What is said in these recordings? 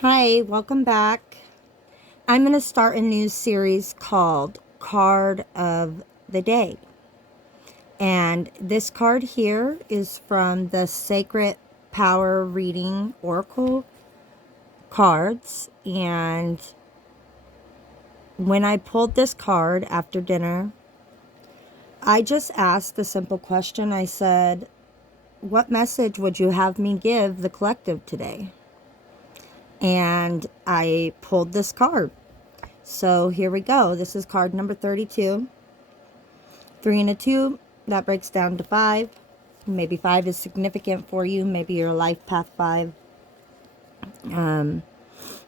Hi, welcome back. I'm going to start a new series called Card of the Day. And this card here is from the Sacred Power Reading Oracle cards. And when I pulled this card after dinner, I just asked the simple question. I said, what message would you have me give the collective today? And I pulled this card. So here we go. This is card number 32. 3 and a 2, that breaks down to 5. Maybe 5 is significant for you. Maybe your life path 5.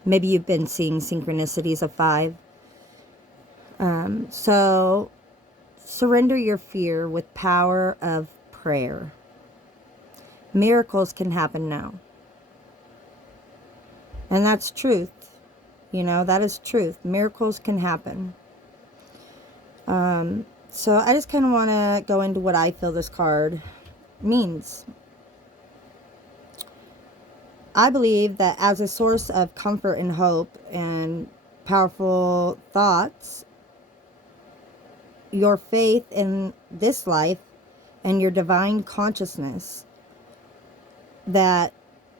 Maybe you've been seeing synchronicities of 5. So surrender your fear with power of prayer. Miracles can happen now. And that's truth. You know, that is truth. Miracles can happen. So I just kind of want to go into what I feel this card means. I believe that as a source of comfort and hope and powerful thoughts, your faith in this life and your divine consciousness, that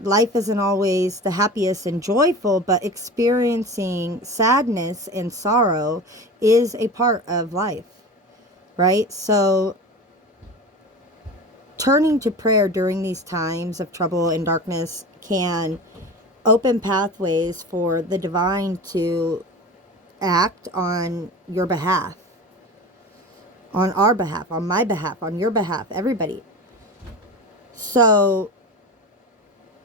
life isn't always the happiest and joyful, but experiencing sadness and sorrow is a part of life, right? So turning to prayer during these times of trouble and darkness can open pathways for the divine to act on your behalf, on our behalf, on my behalf, on your behalf, everybody. So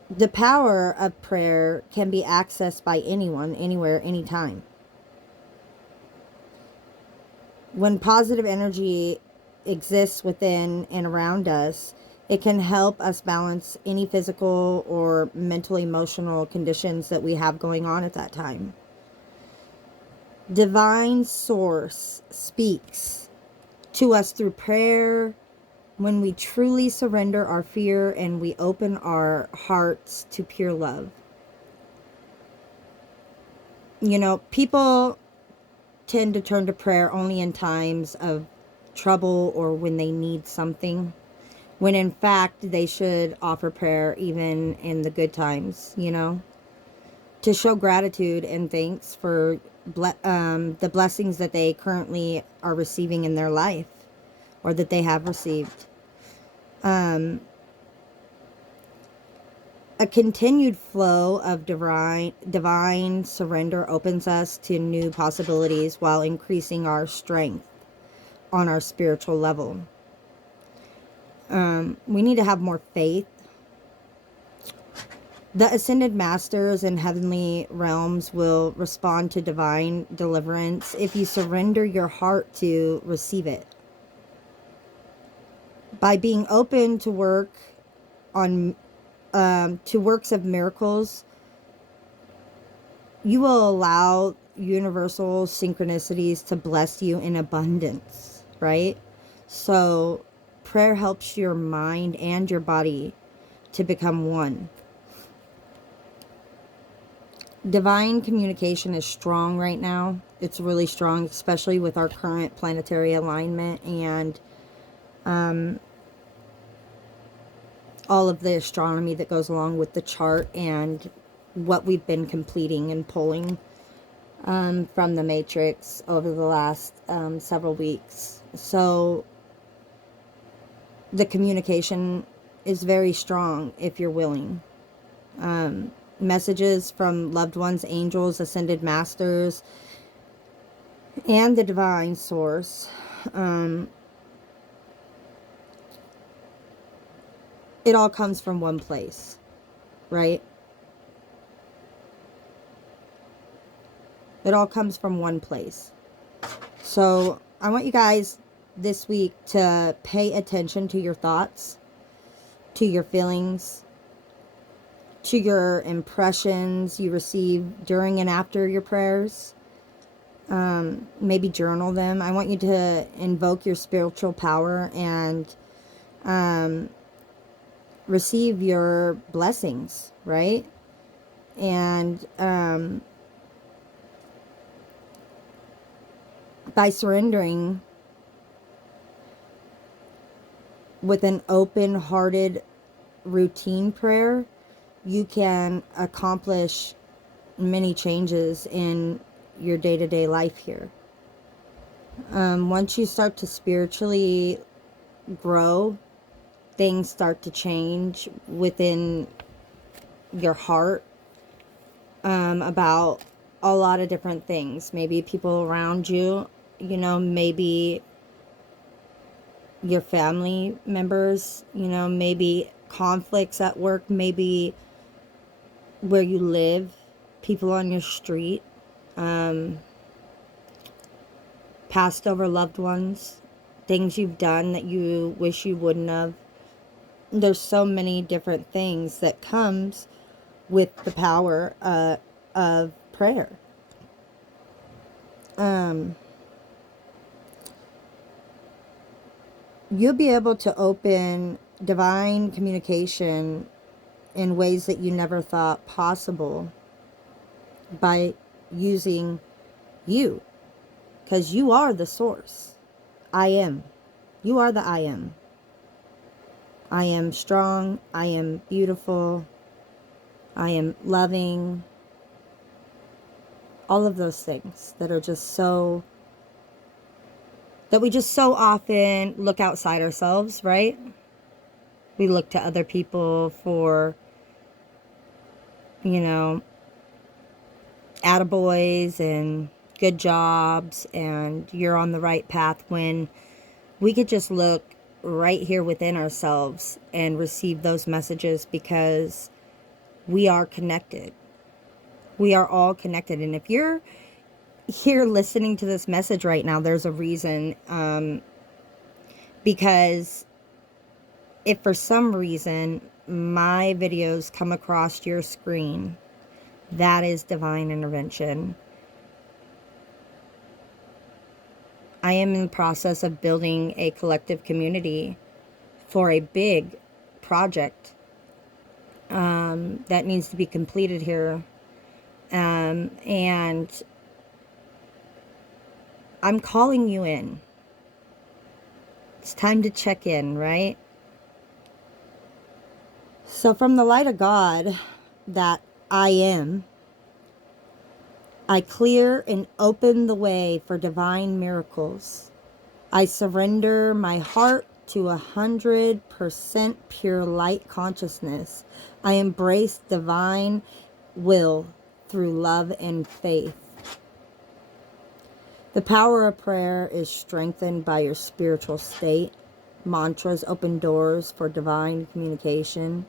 the power of prayer can be accessed by anyone, anywhere, anytime. When positive energy exists within and around us, it can help us balance any physical or mental, emotional conditions that we have going on at that time. Divine Source speaks to us through prayer when we truly surrender our fear and we open our hearts to pure love. You know, people tend to turn to prayer only in times of trouble or when they need something, when in fact they should offer prayer even in the good times, you know, to show gratitude and thanks for the blessings that they currently are receiving in their life or that they have received. A continued flow of divine surrender opens us to new possibilities while increasing our strength on our spiritual level. We need to have more faith. The ascended masters in heavenly realms will respond to divine deliverance if you surrender your heart to receive it. By being open to works of miracles, you will allow universal synchronicities to bless you in abundance, right? So prayer helps your mind and your body to become one. Divine communication is strong right now. It's really strong, especially with our current planetary alignment and all of the astronomy that goes along with the chart and what we've been completing and pulling from the matrix over the last several weeks. So the communication is very strong if you're willing. Messages from loved ones, angels, ascended masters, and the divine source. It all comes from one place, right? It all comes from one place. So I want you guys this week to pay attention to your thoughts, to your feelings, to your impressions you receive during and after your prayers. Maybe journal them. I want you to invoke your spiritual power and receive your blessings, right? And by surrendering with an open-hearted routine prayer, you can accomplish many changes in your day-to-day life here. Once you start to spiritually grow, things start to change within your heart, about a lot of different things. Maybe people around you, maybe your family members, maybe conflicts at work, maybe where you live, people on your street, passed over loved ones, things you've done that you wish you wouldn't have. There's so many different things that comes with the power of prayer. You'll be able to open divine communication in ways that you never thought possible by using you, because you are the source. I am. You are the I am. I am strong. I am beautiful. I am loving. All of those things that are just so, that we just so often look outside ourselves, right? We look to other people for, attaboys and good jobs, and you're on the right path, when we could just look right here within ourselves and receive those messages, because we are connected. We are all connected. And if you're here listening to this message right now, there's a reason. Because if for some reason my videos come across your screen, that is divine intervention. I am in the process of building a collective community for a big project that needs to be completed here. And I'm calling you in. It's time to check in, right? So from the light of God that I am, I clear and open the way for divine miracles. I surrender my heart to 100% pure light consciousness. I embrace divine will through love and faith. The power of prayer is strengthened by your spiritual state. Mantras open doors for divine communication.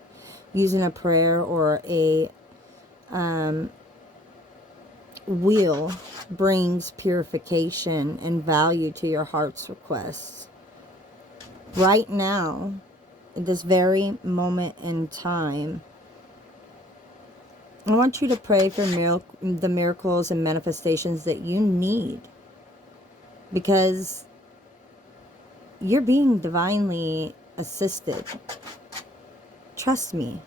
Using a prayer or a wheel brings purification and value to your heart's requests. Right now, at this very moment in time, I want you to pray for the miracles and manifestations that you need, because you're being divinely assisted. Trust me.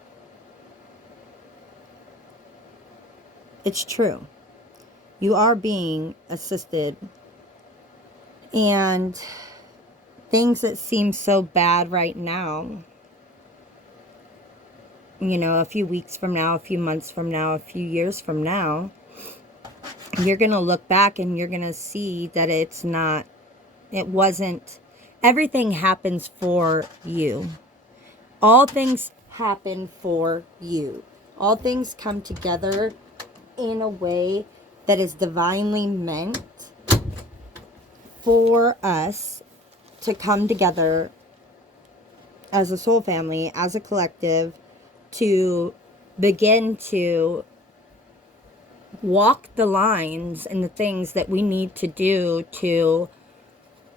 It's true. You are being assisted. And things that seem so bad right now, a few weeks from now, a few months from now, a few years from now, you're going to look back and you're going to see that it wasn't, everything happens for you. All things happen for you. All things come together in a way that is divinely meant for us to come together as a soul family, as a collective, to begin to walk the lines and the things that we need to do to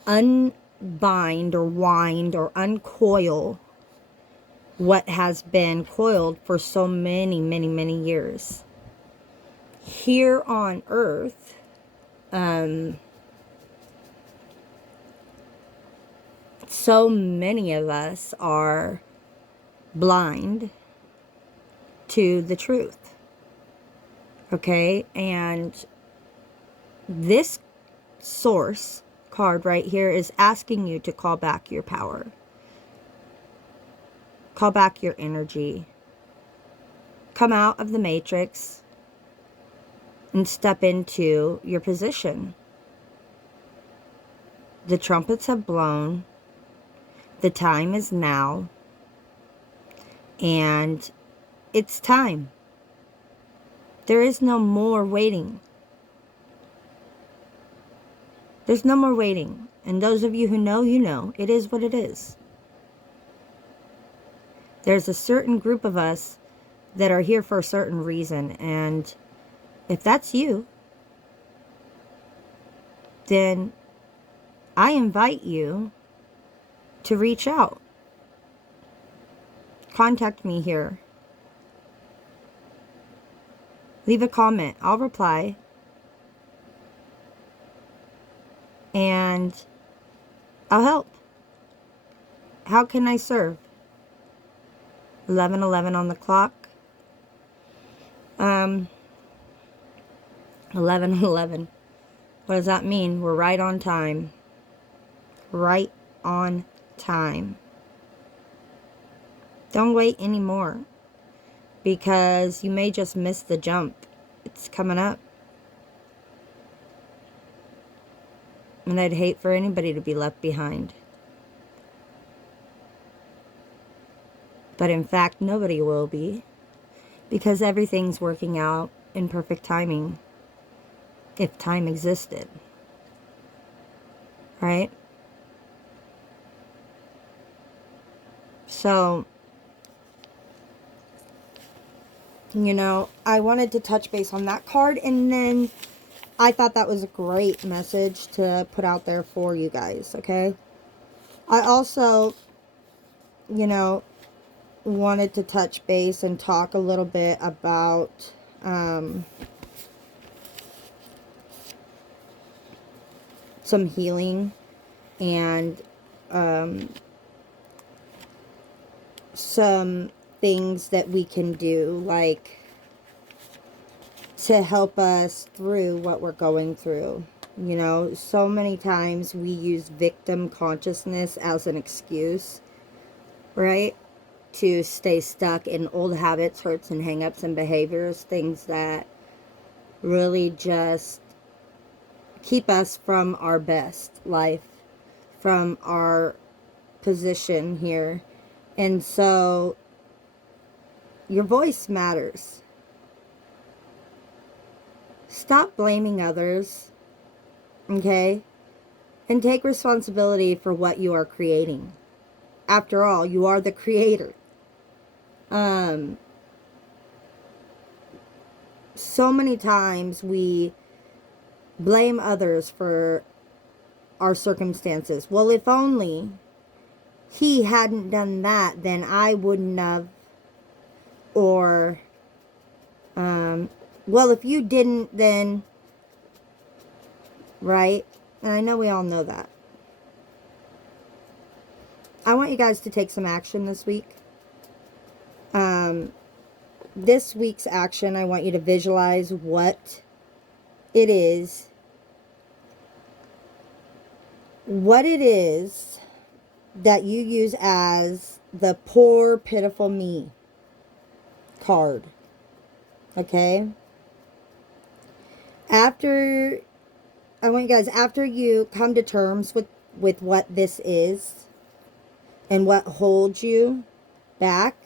unbind or wind or uncoil what has been coiled for so many, many, many years. Here on earth, so many of us are blind to the truth. Okay, and this source card right here is asking you to call back your power. Call back your energy. Come out of the matrix and step into your position. The trumpets have blown. The time is now. And it's time. There is no more waiting. There's no more waiting. And those of you who know, you know. It is what it is. There's a certain group of us that are here for a certain reason. And if that's you, then I invite you to reach out. Contact me here. Leave a comment. I'll reply. And I'll help. How can I serve? 11:11 on the clock. 11:11. What does that mean? We're right on time. Right on time. Don't wait anymore, because you may just miss the jump. It's coming up. And I'd hate for anybody to be left behind. But in fact, nobody will be, because everything's working out in perfect timing, if time existed. Right? So, you know, I wanted to touch base on that card, and then I thought that was a great message to put out there for you guys, okay? I also, you know, wanted to touch base and talk a little bit about some healing and some things that we can do, like, to help us through what we're going through. You know, so many times we use victim consciousness as an excuse, right? To stay stuck in old habits, hurts, and hang-ups and behaviors, things that really just keep us from our best life, from our position here. And so your voice matters. Stop blaming others, okay? And take responsibility for what you are creating. After all, you are the creator. So many times we blame others for our circumstances. Well, if only he hadn't done that, then I wouldn't have. Or, well, if you didn't, then, right? And I know we all know that. I want you guys to take some action this week. This week's action, I want you to visualize what it is. What it is that you use as the poor, pitiful me card. Okay? I want you guys, after you come to terms with what this is and what holds you back,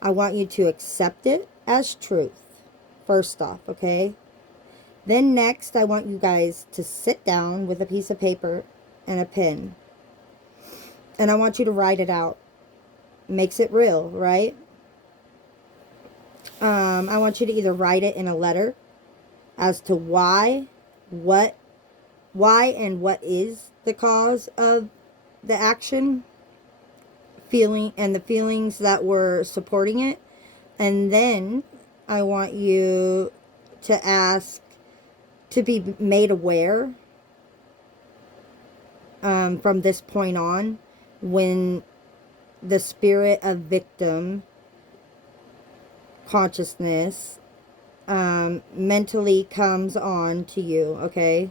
I want you to accept it as truth, first off, okay? Then next, I want you guys to sit down with a piece of paper and a pen. And I want you to write it out. Makes it real, right? I want you to either write it in a letter as to why and what is the cause of the action, feeling, and the feelings that were supporting it. And then I want you to ask to be made aware from this point on, when the spirit of victim consciousness mentally comes on to you, okay?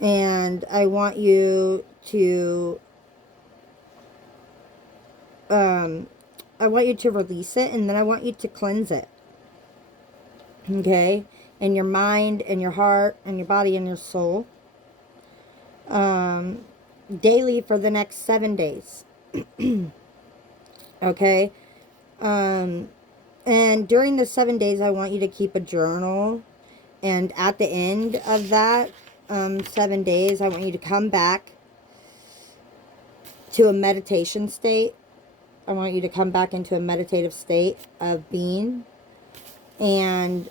And I want you to release it, and then I want you to cleanse it, okay? In your mind and your heart and your body and your soul, daily for the next 7 days. Okay? And during the 7 days, I want you to keep a journal. And at the end of that 7 days, I want you to come back to a meditation state. I want you to come back into a meditative state of being. And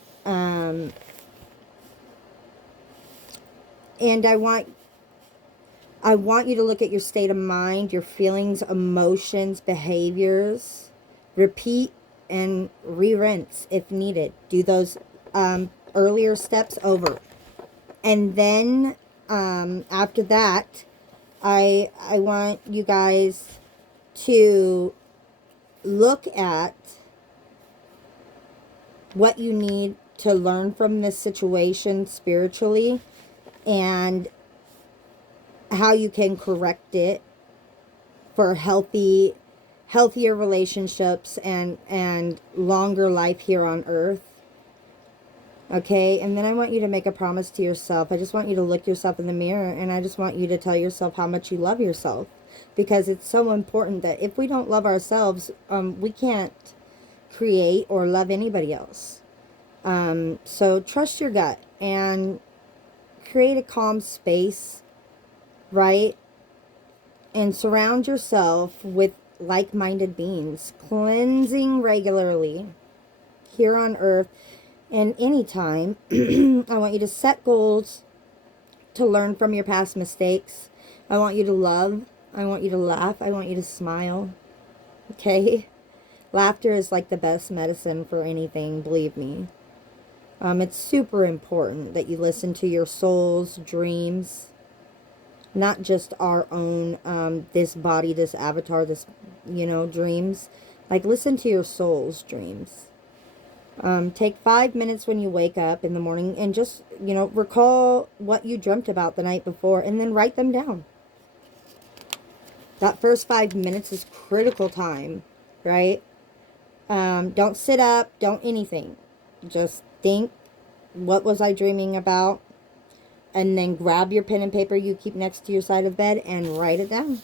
I want you to look at your state of mind, your feelings, emotions, behaviors. Repeat and re-rinse if needed. Do those earlier steps over. And then after that, I want you guys to look at what you need to learn from this situation spiritually and how you can correct it for healthier relationships and longer life here on earth. Okay, and then I want you to make a promise to yourself. I just want you to look yourself in the mirror, and I just want you to tell yourself how much you love yourself, because it's so important that if we don't love ourselves, we can't create or love anybody else. So trust your gut and create a calm space, right? And surround yourself with like-minded beings, cleansing regularly here on earth. And anytime, I want you to set goals to learn from your past mistakes. I want you to love. I want you to laugh. I want you to smile. Okay? Laughter is like the best medicine for anything, believe me. It's super important that you listen to your soul's dreams. Not just our own, this body, this avatar, this, dreams. Like, listen to your soul's dreams. Take 5 minutes when you wake up in the morning and just, recall what you dreamt about the night before and then write them down. That first 5 minutes is critical time, right? Don't sit up, don't anything. Just think, what was I dreaming about? And then grab your pen and paper you keep next to your side of bed and write it down.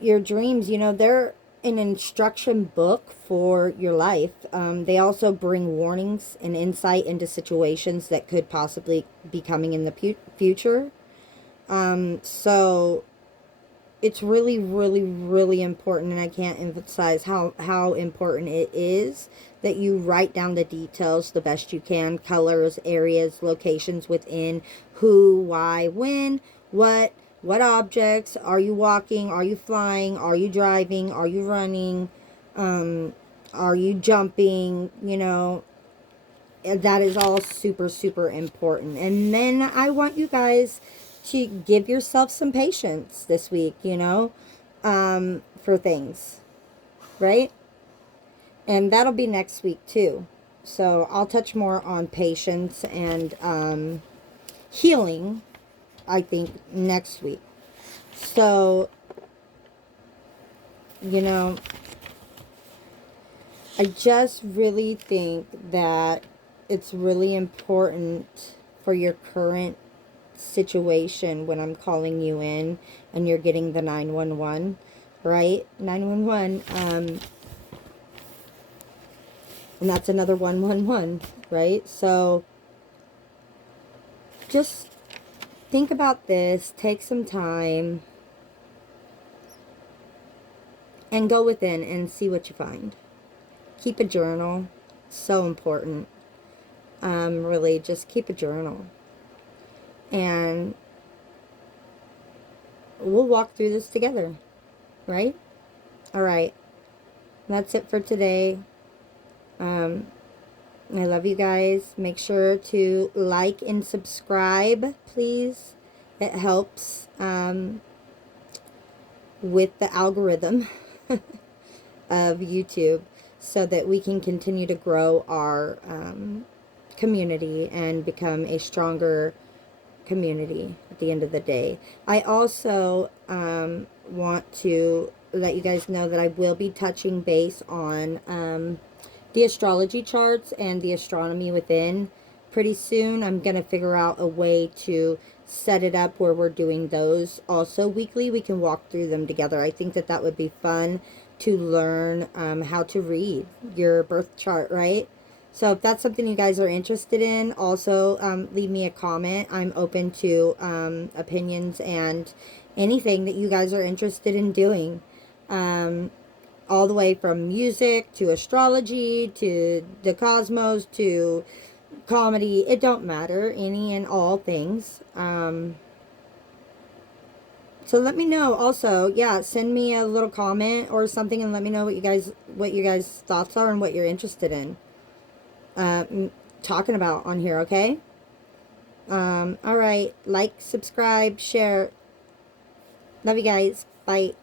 Your dreams, they're an instruction book for your life. They also bring warnings and insight into situations that could possibly be coming in the future. So it's really, really, really important, and I can't emphasize how important it is that you write down the details the best you can. Colors, areas, locations within, who, why, when, what objects, are you walking, are you flying, are you driving, are you running, are you jumping, that is all super, super important. And then I want you guys to give yourself some patience this week, for things, right? And that'll be next week too. So I'll touch more on patience and healing, I think, next week. So, I just really think that it's really important for your current situation when I'm calling you in and you're getting the 911, right? 911, and that's another 111, right? So just think about this, take some time, and go within and see what you find. Keep a journal. So important. Really, just keep a journal. And we'll walk through this together, right? All right. That's it for today. I love you guys. Make sure to like and subscribe, please. It helps with the algorithm of YouTube. so that we can continue to grow our community and become a stronger community at the end of the day. I also want to let you guys know that I will be touching base on the astrology charts and the astronomy within pretty soon. I'm going to figure out a way to set it up where we're doing those also weekly. We can walk through them together. I think that that would be fun to learn how to read your birth chart, right? So if that's something you guys are interested in, also leave me a comment. I'm open to opinions and anything that you guys are interested in doing. All the way from music to astrology to the cosmos to comedy. It don't matter. Any and all things. So let me know also. Yeah, send me a little comment or something and let me know what you guys thoughts are and what you're interested in talking about on here, okay? All right. Like, subscribe, share. Love you guys. Bye.